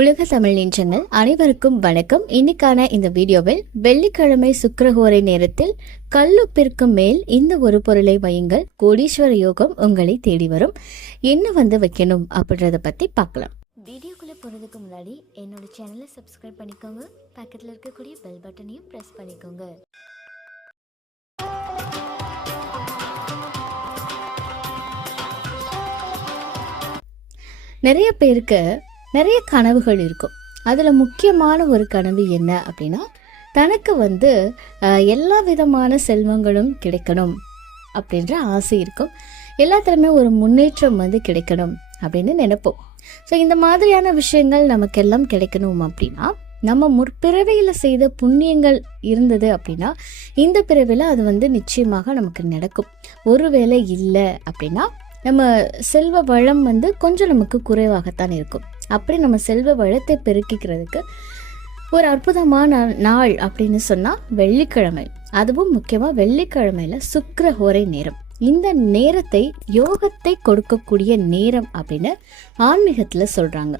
உலக தமிழ் நெஞ்சங்கள் அனைவருக்கும் வணக்கம். இன்னைக்கான இந்த வீடியோவில் வெள்ளிக்கிழமை சுக்கிரஹோரை நேரத்தில் கல்லுப்பிற்கு மேல் இந்த ஒரு பொருளை வையுங்கள். கோடீஸ்வர யோகம் உங்களை தேடி வரும். என்ன வந்து வைக்கணும் அப்படின்றத பத்தி பார்க்கலாம். வீடியோக்குள்ள போறதுக்கு முன்னாடி என்னோட சேனலை சப்ஸ்கிரைப் பண்ணிக்கோங்க. பக்கத்துல இருக்கக்கூடிய பெல் பட்டனையும் பிரஸ் பண்ணிக்கோங்க. நிறைய பேருக்கு நிறைய கனவுகள் இருக்கும். அதில் முக்கியமான ஒரு கனவு என்ன அப்படின்னா தனக்கு வந்து எல்லா விதமான செல்வங்களும் கிடைக்கணும் அப்படின்ற ஆசை இருக்கும். எல்லாத்துலேயுமே ஒரு முன்னேற்றம் வந்து கிடைக்கணும் அப்படின்னு நினைப்போம். ஸோ இந்த மாதிரியான விஷயங்கள் நமக்கெல்லாம் கிடைக்கணும் அப்படின்னா நம்ம முற்பிறவியில் செய்த புண்ணியங்கள் இருந்தது அப்படின்னா இந்த பிறவியில் அது வந்து நிச்சயமாக நமக்கு நடக்கும். ஒருவேளை இல்லை அப்படின்னா நம்ம செல்வ வளம் வந்து கொஞ்சம் நமக்கு குறைவாகத்தான் இருக்கும். அப்படி நம்ம செல்வ வளத்தை பெருக்கிக்கிறதுக்கு ஒரு அற்புதமான நாள் அப்படின்னு சொன்னால் வெள்ளிக்கிழமை. அதுவும் முக்கியமாக வெள்ளிக்கிழமையில சுக்கிர ஹோரை நேரம். இந்த நேரத்தை யோகத்தை கொடுக்கக்கூடிய நேரம் அப்படின்னு ஆன்மீகத்தில் சொல்கிறாங்க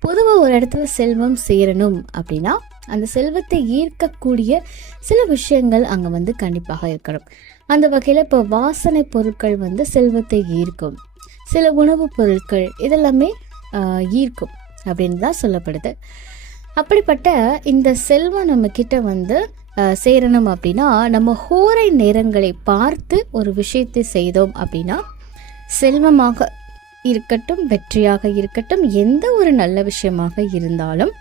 பொதுவாக ஒரு இடத்துல செல்வம் சேரணும் அப்படின்னா அந்த செல்வத்தை ஈர்க்கக்கூடிய சில விஷயங்கள் அங்கே வந்து கண்டிப்பாக இருக்கணும். அந்த வகையில் இப்போ வாசனை பொருட்கள் வந்து செல்வத்தை ஈர்க்கும். சில உணவுப் பொருட்கள் இதெல்லாமே ஈர்க்கும் அப்படின்னு தான் சொல்லப்படுது. அப்படிப்பட்ட இந்த செல்வம் நம்ம கிட்ட வந்து சேரணும் அப்படின்னா நம்ம ஹோரை நேரங்களை பார்த்து ஒரு விஷயத்தை செய்தோம் அப்படின்னா செல்வமாக இருக்கட்டும் வெற்றியாக இருக்கட்டும் எந்த ஒரு நல்ல விஷயமாக இருந்தாலும்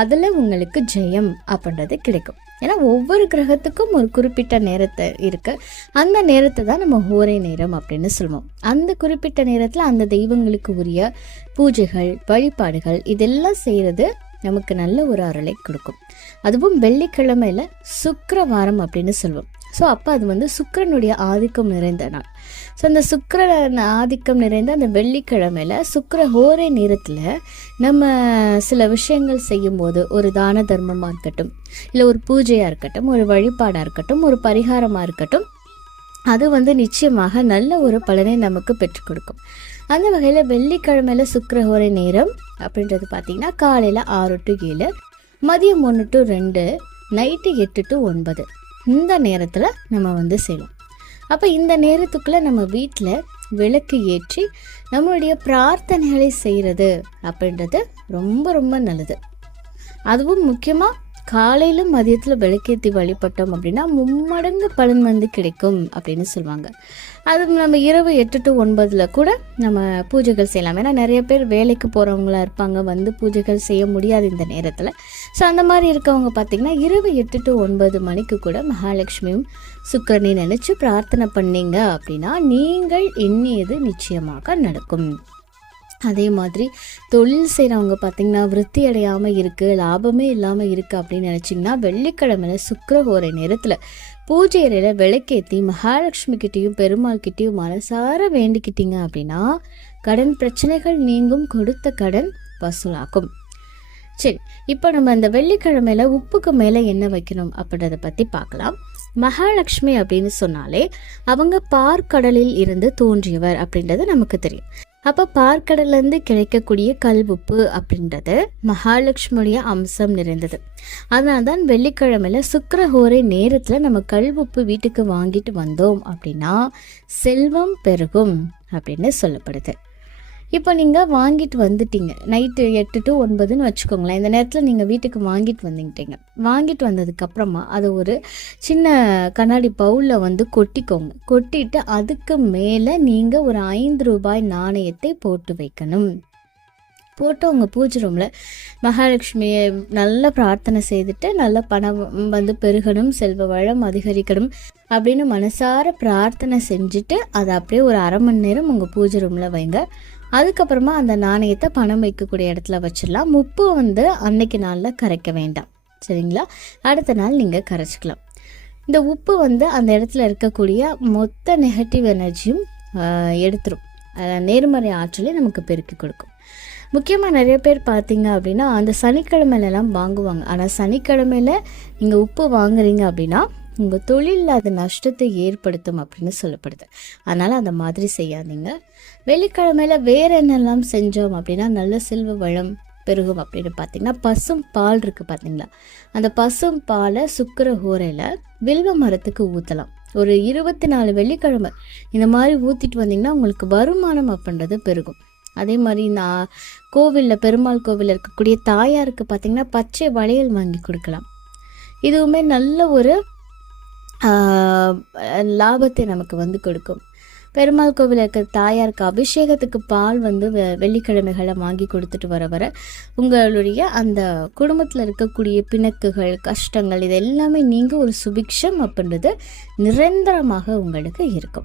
அதில் உங்களுக்கு ஜெயம் அப்படின்றது கிடைக்கும். ஏன்னா ஒவ்வொரு கிரகத்துக்கும் ஒரு குறிப்பிட்ட நேரத்தை இருக்குது அந்த நேரத்தை தான் நம்ம ஹோரை நேரம் அப்படின்னு சொல்லுவோம். அந்த குறிப்பிட்ட நேரத்தில் அந்த தெய்வங்களுக்கு உரிய பூஜைகள் வழிபாடுகள் இதெல்லாம் செய்கிறது நமக்கு நல்ல ஒரு அருளை கொடுக்கும். அதுவும் வெள்ளிக்கிழமையில சுக்கரவாரம் அப்படின்னு சொல்லுவோம் ஸோ அப்போ அது வந்து சுக்கரனுடைய ஆதிக்கம் நிறைந்த நாள். ஸோ அந்த சுக்கரன் ஆதிக்கம் நிறைந்த அந்த வெள்ளிக்கிழமையில் சுக்கர ஹோரை நேரத்தில் நம்ம சில விஷயங்கள் செய்யும்போது ஒரு தான தர்மமாக இருக்கட்டும் இல்லை ஒரு பூஜையாக இருக்கட்டும் ஒரு வழிபாடாக இருக்கட்டும் ஒரு பரிகாரமாக இருக்கட்டும் அது வந்து நிச்சயமாக நல்ல ஒரு பலனை நமக்கு பெற்றுக் கொடுக்கும். அந்த வகையில் வெள்ளிக்கிழமையில சுக்கிரஹோரை நேரம் அப்படின்றது பார்த்தீங்கன்னா காலையில் ஆறு டு ஏழு மதியம் ஒன்று டு ரெண்டு நைட்டு எட்டு டு ஒன்பது. இந்த நேரத்தில் நம்ம வந்து செய்வோம். அப்போ இந்த நேரத்துக்குள்ளே நம்ம வீட்டில் விளக்கு ஏற்றி நம்மளுடைய பிரார்த்தனைகளை செய்கிறது அப்படின்றது ரொம்ப ரொம்ப நல்லது. அதுவும் முக்கியமாக காலையில் மதியத்தில் விளக்கேற்றி வழிபட்டோம் அப்படின்னா மும்மடங்கு பலன் வந்து கிடைக்கும் அப்படின்னு சொல்லுவாங்க. அது நம்ம இரவு எட்டு டு ஒன்பதில் கூட நம்ம பூஜைகள் செய்யலாம். ஏன்னா நிறைய பேர் வேலைக்கு போகிறவங்களா இருப்பாங்க வந்து பூஜைகள் செய்ய முடியாது இந்த நேரத்தில். ஸோ அந்த மாதிரி இருக்கவங்க பார்த்திங்கன்னா இரவு எட்டு டு ஒன்பது மணிக்கு கூட மகாலட்சுமியும் சுக்கரனையும் நினச்சி பிரார்த்தனை பண்ணீங்க அப்படின்னா நீங்கள் எண்ணியது நிச்சயமாக நடக்கும். அதே மாதிரி தொழில் செய்கிறவங்க பார்த்தீங்கன்னா விருத்தி அடையாமல் இருக்குது லாபமே இல்லாமல் இருக்குது அப்படின்னு நினச்சிங்கன்னா வெள்ளிக்கிழமையில சுக்கரஹோரை நேரத்தில் பூஜை அறையில் விளக்கேற்றி மகாலட்சுமிக்கிட்டேயும் கிட்டேயும் பெருமாள் கிட்டேயும் மனசார வேண்டிக்கிட்டீங்க அப்படின்னா கடன் பிரச்சனைகள் நீங்கும் கொடுத்த கடன் வசூலாகும். சரி இப்போ நம்ம இந்த வெள்ளிக்கிழமையில உப்புக்கு மேலே என்ன வைக்கணும் அப்படின்றத பற்றி பார்க்கலாம். மகாலட்சுமி அப்படின்னு சொன்னாலே அவங்க பார்க்கடலில் இருந்து தோன்றியவர் அப்படின்றது நமக்கு தெரியும். அப்போ பார்க்கடல்லேருந்து கிடைக்கக்கூடிய கல்வுப்பு அப்படின்றது மகாலட்சுமியுடைய அம்சம் நிறைந்தது. அதனால தான் வெள்ளிக்கிழமையில் சுக்கரஹோரை நேரத்தில் நம்ம கல்வுப்பு வீட்டுக்கு வாங்கிட்டு வந்தோம் அப்படின்னா செல்வம் பெருகும் அப்படின்னு சொல்லப்படுது. இப்போ நீங்கள் வாங்கிட்டு வந்துட்டீங்க. நைட்டு எட்டு டு ஒன்பதுன்னு வச்சுக்கோங்களேன். இந்த நேரத்தில் நீங்கள் வீட்டுக்கு வாங்கிட்டு வந்துட்டீங்க. வாங்கிட்டு வந்ததுக்கப்புறமா அதை ஒரு சின்ன கண்ணாடி பவுலில் வந்து கொட்டிக்கோங்க. கொட்டிட்டு அதுக்கு மேலே நீங்கள் ஒரு ஐந்து ரூபாய் நாணயத்தை போட்டு வைக்கணும். போட்டு உங்கள் பூஜை ரூமில் மகாலட்சுமியை நல்ல பிரார்த்தனை செய்துட்டு நல்ல பணம் வந்து பெருகணும் செல்வ வளம் அதிகரிக்கணும் அப்படின்னு மனசார பிரார்த்தனை செஞ்சுட்டு அதை அப்படியே ஒரு அரை மணி நேரம் உங்கள் பூஜை ரூமில் வைங்க. அதுக்கப்புறமா அந்த நாணயத்தை பணம் வைக்கக்கூடிய இடத்துல வச்சிடலாம். உப்பு வந்து அன்னைக்கு நாளில் கரைக்க வேண்டாம். சரிங்களா? அடுத்த நாள் நீங்கள் கரைச்சிக்கலாம். இந்த உப்பு வந்து அந்த இடத்துல இருக்கக்கூடிய மொத்த நெகட்டிவ் எனர்ஜியும் எடுத்துரும். நேர்மறை ஆற்றலை நமக்கு பெருக்கி கொடுக்கும். முக்கியமாக நிறைய பேர் பார்த்தீங்க அப்படின்னா அந்த சனிக்கிழமையிலலாம் வாங்குவாங்க. ஆனால் சனிக்கிழமையில் நீங்கள் உப்பு வாங்குறீங்க அப்படின்னா உங்கள் தொழிலில் அது நஷ்டத்தை ஏற்படுத்தும் அப்படின்னு சொல்லப்படுது. அதனால் அந்த மாதிரி செய்யாதீங்க. வெள்ளிக்கிழமையில் வேறு என்னெல்லாம் செஞ்சோம் அப்படின்னா நல்ல செல்வ வளம் பெருகும் அப்படின்னு பார்த்தீங்கன்னா பசும் பால் இருக்குது பார்த்தீங்களா அந்த பசும் பாலை சுக்கர ஹோரையில் வில்வ மரத்துக்கு ஊற்றலாம் ஒரு இருபத்தி நாலு வெள்ளிக்கிழமை இந்த மாதிரி ஊற்றிட்டு வந்தீங்கன்னா உங்களுக்கு வருமானம் அப்படின்றது பெருகும். அதே மாதிரி நான் கோவிலில் பெருமாள் கோவிலில் இருக்கக்கூடிய தாயாருக்கு பார்த்தீங்கன்னா பச்சை வளையல் வாங்கி கொடுக்கலாம். இதுவுமே நல்ல ஒரு லாபத்தை நமக்கு வந்து கொடுக்கும். பெருமாள் கோவிலில் இருக்கிற தாயாருக்கு அபிஷேகத்துக்கு பால் வந்து வெ- வெள்ளிக்கிழமைகளை வாங்கி கொடுத்துட்டு வர வர உங்களுடைய அந்த குடும்பத்தில் இருக்கக்கூடிய பிணக்குகள் கஷ்டங்கள் இது எல்லாமே நீங்கள் ஒரு சுபிக்ஷம் அப்படின்றது நிரந்தரமாக உங்களுக்கு இருக்கும்.